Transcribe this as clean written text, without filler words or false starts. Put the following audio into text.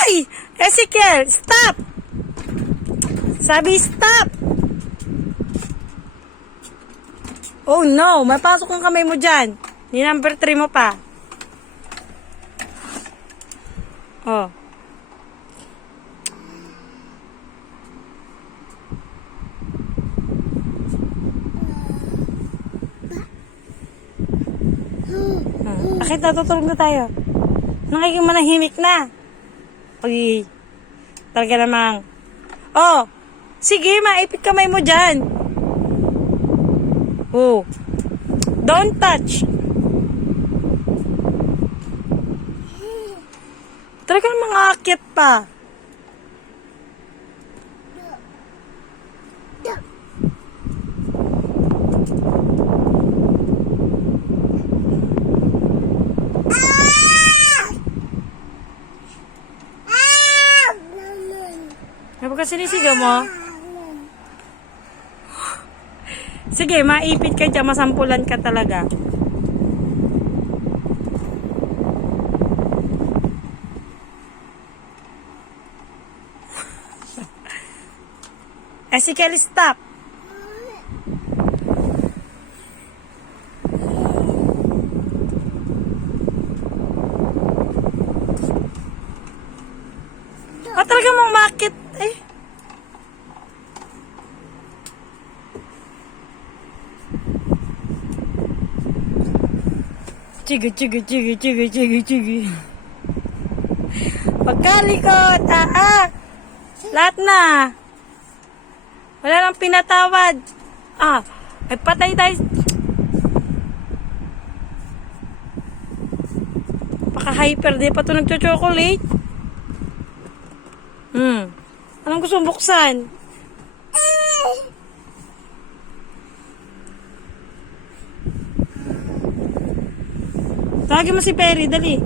Ay! Ezekiel, stop! Sabi, stop! Oh no, may pasok ang kamay mo dyan. Ni number 3 mo pa. Oh. Bakit natutulog na tayo? Nangiging manahimik na. Uy, talaga namang. Oh, sige, maipit kamay mo dyan. Oh, don't touch. Talaga namang aakyat pa. Ano ba sinisigaw mo? Sige, maipit ka dyan, masampulan ka talaga. Ezekiel, stop! Talaga mong makit eh. Chigi. Pagkalikot, lahat na. Wala nang pinatawad. Ay patay tayo. Paka-hyper, di pa ito nagcho-chocolate. Anong gusto mong buksan? Tawagin mo si Perry, dali.